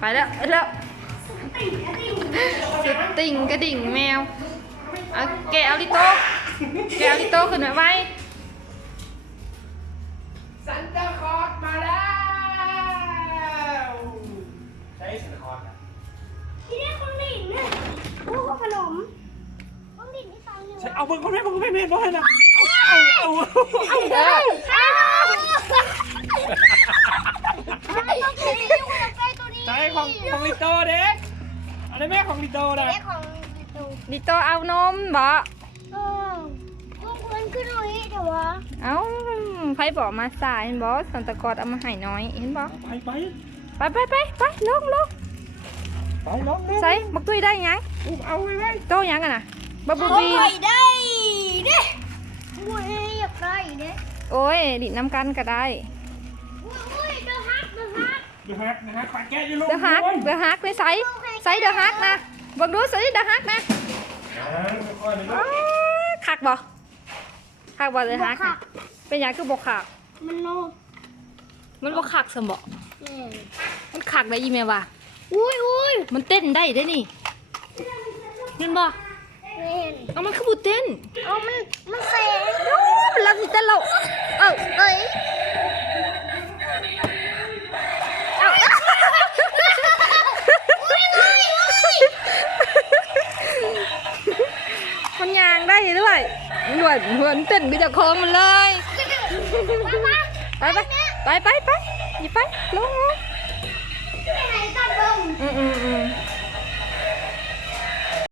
ไปแล้วสุดติ่งกระดิ่งแมวเอาแกเอาลิโต้ขึ้นมาไว้ซันตาคลอสมาแล้วใช่ซันตาคลอสที่ได้ของดิ่งเนี่ยโอ้ขนมของดิ่งที่ฟังอยู่เอาเบิ่งเขาไม่เม็ดด้วยนะเอาใช่ของลิโต้เด็กอะไรแม่ของลิโต้นะลิโต้เอานมบ่พวกมันขึ้นตรงนี้เดี๋ยววะเอาไพ่บอกมาสายเห็นบ่สันตะกอดเอามาให้น้อยเห็นบ่ไปลงใส่บักตุ้ยได้ยังเอาไว้โตยังกันนะบับบูบีได้เนี่ยมวยอยากได้เนี่ยโอ้ยดิน้ำกันก็ได้อุ้ยเดอะฮักขวานแก้ยูลูกเดอะฮักไปใส่เดอะฮักนะบังดูใส่เดอะฮักนะคักบ่เดอะฮักเป็นยังคือบ่คักมันบ่คักสมบ่มันคักได้ยี่แม่ว่าอุ้ยมันเต้นได้นี่เห็นบ่เอามันคือบุเต้นเอามันเซ่มันรักสิเต้นเราเอ้ยมันยางได้ด้วยเหมือนเต้นไปจากคลองมันเลยไปอย่าไปลงไปไหนกันบ้าง